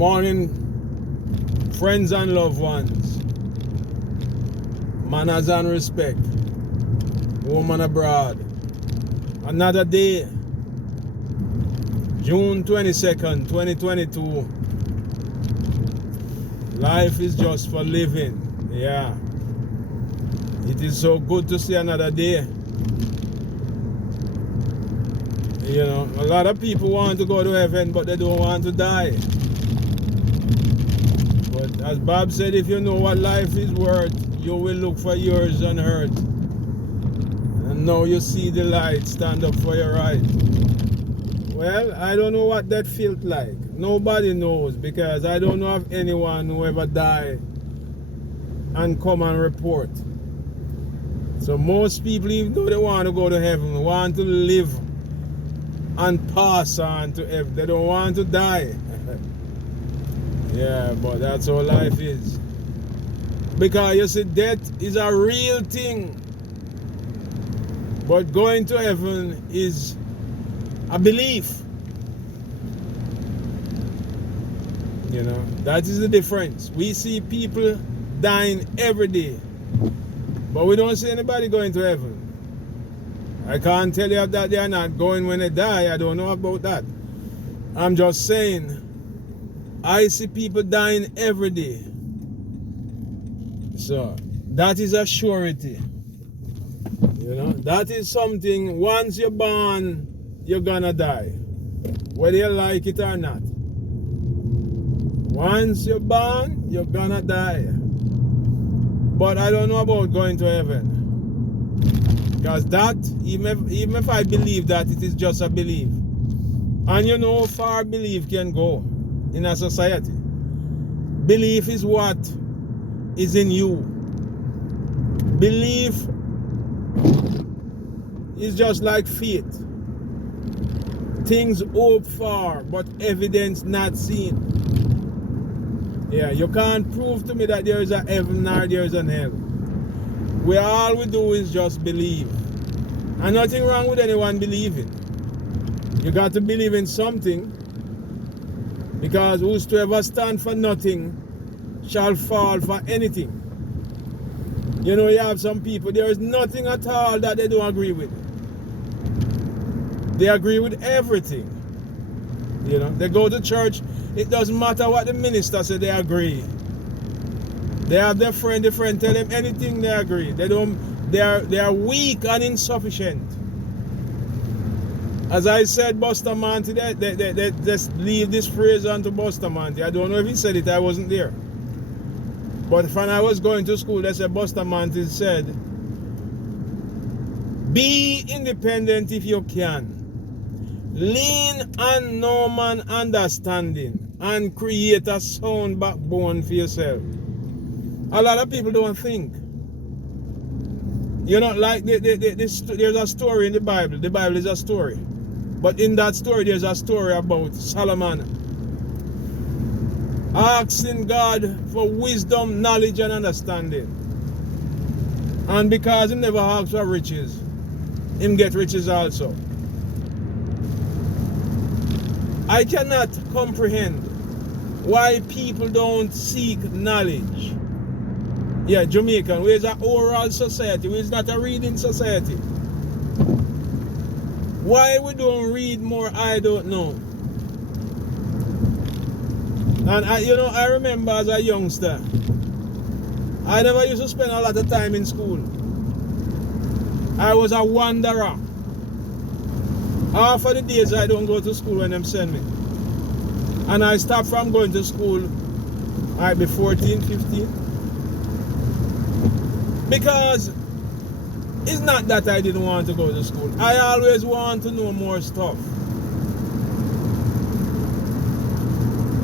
Morning, friends and loved ones, manners and respect, woman abroad. Another day, June 22nd, 2022. Life is just for living. Yeah. It is so good to see another day. You know, a lot of people want to go to heaven, but they don't want to die. But as Bob said, if you know what life is worth, you will look for yours on earth. And now you see the light, stand up for your right. Well, I don't know what that felt like. Nobody knows, because I don't know of anyone who ever died and come and report. So most people, even though they want to go to heaven, want to live and pass on to heaven. They don't want to die. Yeah, but that's how life is. Because you see, death is a real thing. But going to heaven is a belief. You know, that is the difference. We see people dying every day, but we don't see anybody going to heaven. I can't tell you that they are not going when they die. I don't know about that. I'm just saying, I see people dying every day. So that is a surety. You know, that is something, once you're born, you're gonna die, whether you like it or not. Once you're born, you're gonna die. But I don't know about going to heaven. Because that, even if I believe that, it is just a belief. And you know how far belief can go in a society. Belief is what is in you. Belief is just like faith. Things hoped for, but evidence not seen. Yeah, you can't prove to me that there is a heaven or there is an hell. All we do is just believe. And nothing wrong with anyone believing. You got to believe in something, because whosoever stand for nothing shall fall for anything. You know, you have some people, there is nothing at all that they don't agree with. They agree with everything. You know, they go to church, it doesn't matter what the minister said, they agree. They have their friend tell them anything, they agree. They are weak and insufficient. As I said, Bustamante, they just leave this phrase onto Bustamante. I don't know if he said it, I wasn't there. But when I was going to school, they said, Bustamante said, be independent if you can. Lean on no man understanding and create a sound backbone for yourself. A lot of people don't think. You know, like there's a story in the Bible. The Bible is a story. But in that story, there's a story about Solomon asking God for wisdom, knowledge, and understanding. And because he never asked for riches, him get riches also. I cannot comprehend why people don't seek knowledge. Yeah, Jamaican, where's an oral society? Where's not a reading society? Why we don't read more, I don't know. And I remember as a youngster, I never used to spend a lot of time in school. I was a wanderer. Half of the days I don't go to school when them send me. And I stopped from going to school, I be 14, 15. Because it's not that I didn't want to go to school. I always want to know more stuff.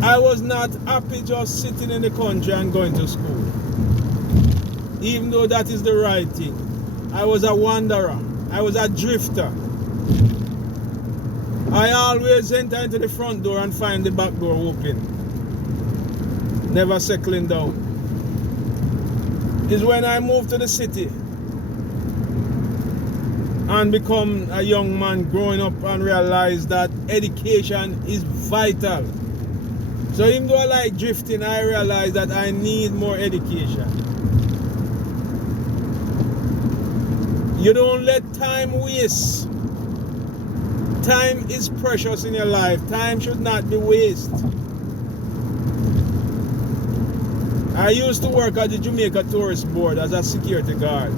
I was not happy just sitting in the country and going to school. Even though that is the right thing. I was a wanderer. I was a drifter. I always enter into the front door and find the back door open. Never settling down. Is when I moved to the city and become a young man growing up and realize that education is vital. So even though I like drifting, I realize that I need more education. You don't let time waste. Time is precious in your life. Time should not be wasted. I used to work at the Jamaica Tourist Board as a security guard.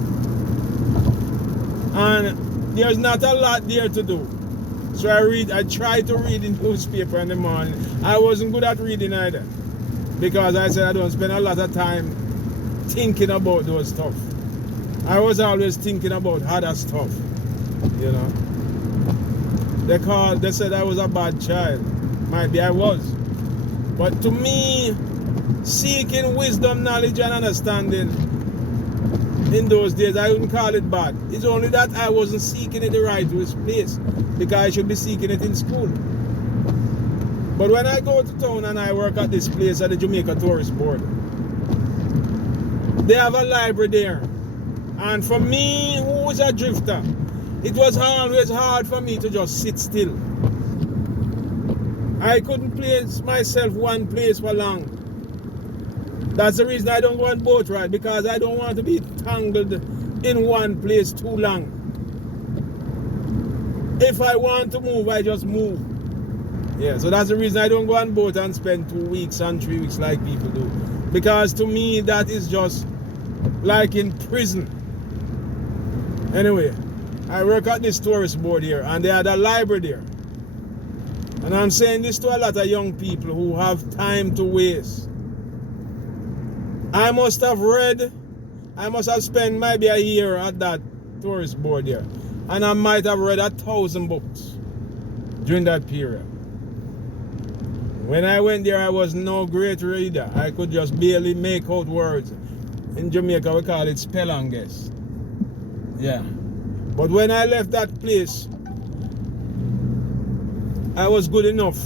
And there's not a lot there to do. So I try to read the newspaper in the morning. I wasn't good at reading either. Because I said I don't spend a lot of time thinking about those stuff. I was always thinking about other stuff. You know. They said I was a bad child. Maybe I was. But to me, seeking wisdom, knowledge, and understanding in those days, I wouldn't call it bad. It's only that I wasn't seeking it the right place, because I should be seeking it in school. But when I go to town and I work at this place at the Jamaica Tourist Board, they have a library there. And for me, who is a drifter, it was always hard for me to just sit still. I couldn't place myself one place for long. That's the reason I don't go on boat ride, because I don't want to be tangled in one place too long. If I want to move, I just move. Yeah, so that's the reason I don't go on boat and spend 2 weeks and 3 weeks like people do. Because to me, that is just like in prison. Anyway, I work at this tourist board here, and they had a library there. And I'm saying this to a lot of young people who have time to waste. I must have spent maybe a year at that tourist board there. And I might have read 1,000 books during that period. When I went there, I was no great reader. I could just barely make out words. In Jamaica, we call it spellanges. Yeah. But when I left that place, I was good enough.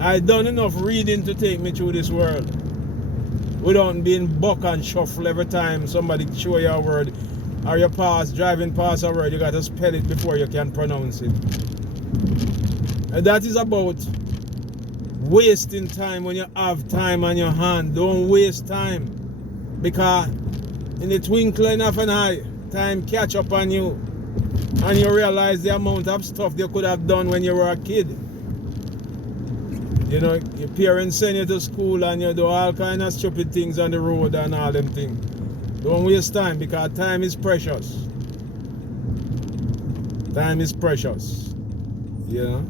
I done enough reading to take me through this world without being buck and shuffle every time somebody show you a word, or you driving past a word, you got to spell it before you can pronounce it. And that is about wasting time when you have time on your hand. Don't waste time, because in the twinkling of an eye, time catch up on you, and you realize the amount of stuff you could have done when you were a kid. You know, your parents send you to school and you do all kind of stupid things on the road and all them things. Don't waste time, because time is precious. Time is precious. You know?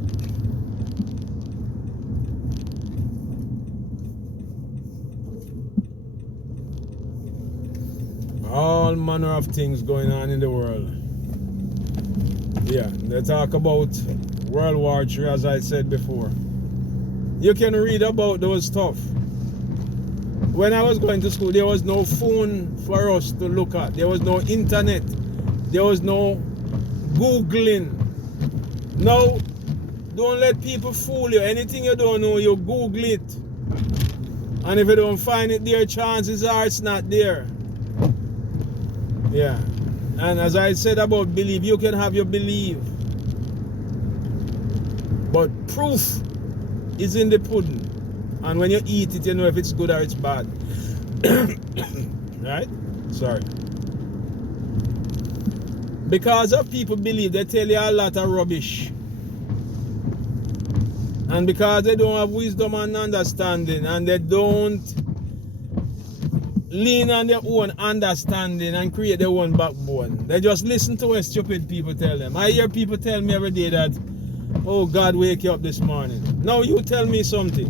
All manner of things going on in the world. Yeah, they talk about World War III, as I said before. You can read about those stuff. When I was going to school, there was no phone for us to look at. There was no internet. There was no Googling. Now, don't let people fool you. Anything you don't know, you Google it. And if you don't find it there, chances are it's not there. Yeah. And as I said about belief, you can have your belief. But proof is in the pudding. And when you eat it, you know if it's good or it's bad. Right? Sorry. Because of people believe, they tell you a lot of rubbish. And because they don't have wisdom and understanding, and they don't lean on their own understanding and create their own backbone, they just listen to what stupid people tell them. I hear people tell me every day that, oh, God wake you up this morning. Now you tell me something.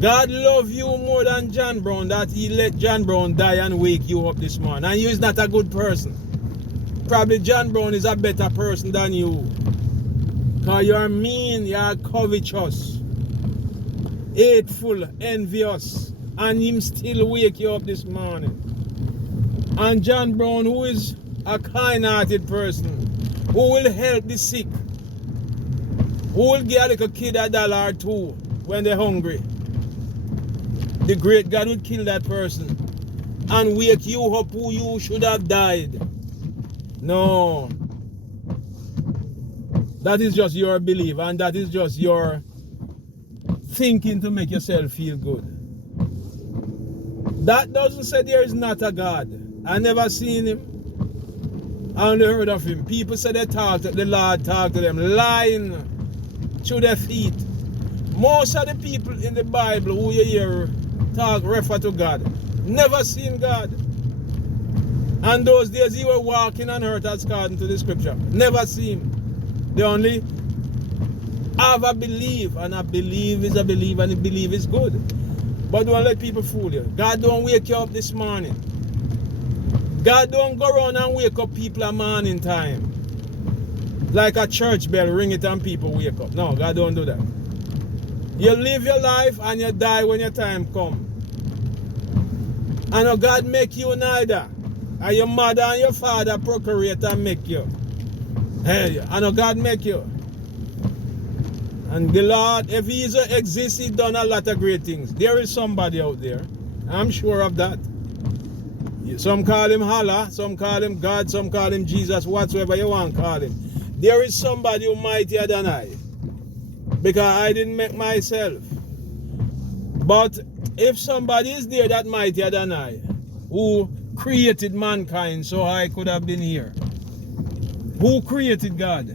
God love you more than John Brown, that he let John Brown die and wake you up this morning. And you is not a good person. Probably John Brown is a better person than you. Because you are mean, you are covetous, hateful, envious. And him still wake you up this morning. And John Brown, who is a kind-hearted person, who will help the sick, who will give a little kid $1 or $2 when they're hungry. The great God would kill that person and wake you up who you should have died. No. That is just your belief, and that is just your thinking to make yourself feel good. That doesn't say there is not a God. I never seen him. I only heard of him. People say they talk to the Lord, talk to them, lying through their feet. Most of the people in the Bible who you hear talk, refer to God, never seen God. And those days he were walking on earth as according to the scripture. Never seen him. They only have a belief, and a belief is a belief, and a belief is good. But don't let people fool you. God don't wake you up this morning. God don't go around and wake up people at morning time. Like a church bell, ring it and people wake up. No, God don't do that. You live your life and you die when your time comes. And God make you neither. And your mother and your father procreate and make you. Hey, I know God make you. And the Lord, if He exists, He done a lot of great things. There is somebody out there. I'm sure of that. Some call Him Allah, some call Him God, some call Him Jesus, whatsoever you want to call Him. There is somebody who mightier than I. Because I didn't make myself. But if somebody is there that mightier than I, who created mankind so I could have been here, who created God?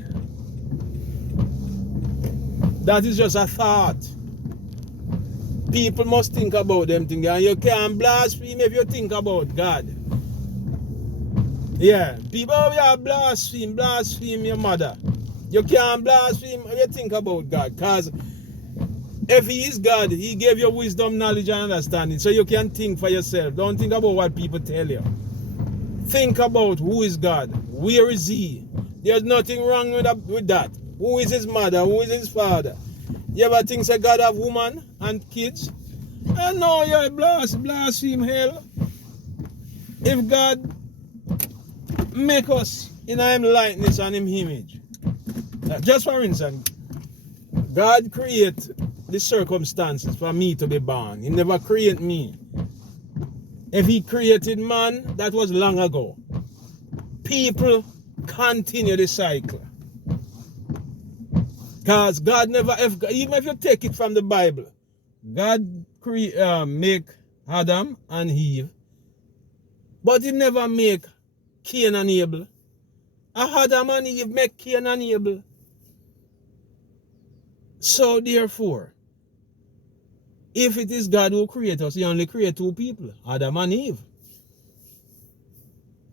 That is just a thought. People must think about them things, and you can't blaspheme if you think about God. Yeah, people blaspheme your mother. You can't blaspheme if you think about God, because if He is God, He gave you wisdom, knowledge, and understanding, so you can think for yourself. Don't think about what people tell you. Think about who is God, where is He. There's nothing wrong with that. Who is His mother? Who is His father? You ever think say God have woman and kids? And no, you blaspheme hell. If God make us in Him likeness and Him image, just for instance, God create the circumstances for me to be born. He never create me. If He created man, that was long ago. People continue the cycle. Because God never, even if you take it from the Bible, God make Adam and Eve, but He never make Cain and Abel. Adam and Eve make Cain and Abel. So therefore, if it is God who created us, He only create two people, Adam and Eve.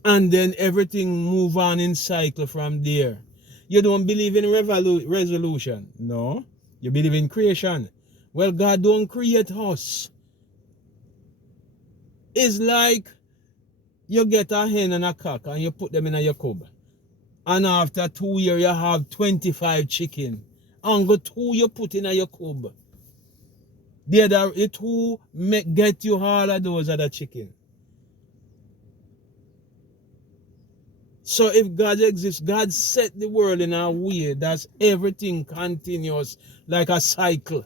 And then everything move on in cycle from there. You don't believe in resolution. No. You believe in creation. Well, God don't create us. It's like you get a hen and a cock and you put them in your cub. And after 2 years, you have 25 chicken. And go 2 you put in your cub. The two get you all of those other chicken. So if God exists, God set the world in a way that everything continues like a cycle.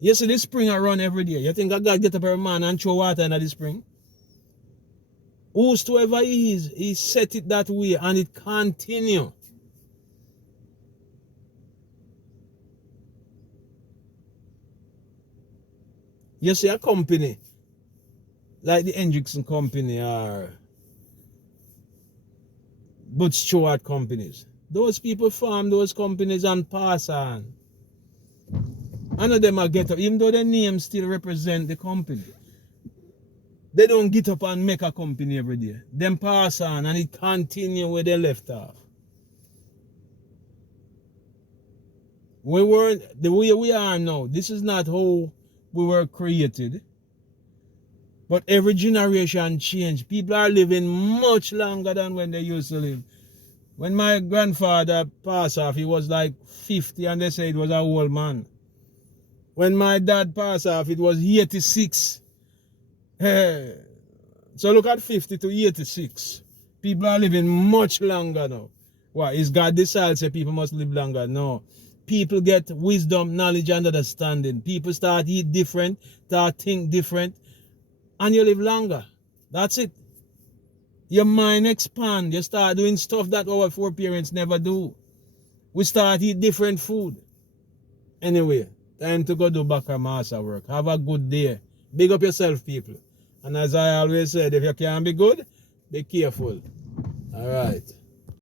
You see the spring run every day. You think God get up every man and throw water in the spring? Whosoever He is, He set it that way and it continues. You see a company like the Hendrickson Company or Butch Stewart companies. Those people form those companies and pass on. None of them are get up, even though their names still represent the company. They don't get up and make a company every day. Them pass on and it continue where they left off. We weren't the way we are now. This is not how we were created. But every generation change. People are living much longer than when they used to live. When my grandfather passed off, he was like 50 and they said it was an old man. When my dad passed off, it was 86. So look at 50 to 86. People are living much longer now. Why? Is God decided say people must live longer? No. People get wisdom, knowledge, and understanding. People start eat different, start think different. And you live longer. That's it. Your mind expand. You start doing stuff that our foreparents never do. We start eat different food. Anyway, time to go do back our master work. Have a good day. Big up yourself, people. And as I always said, if you can't be good, be careful. All right.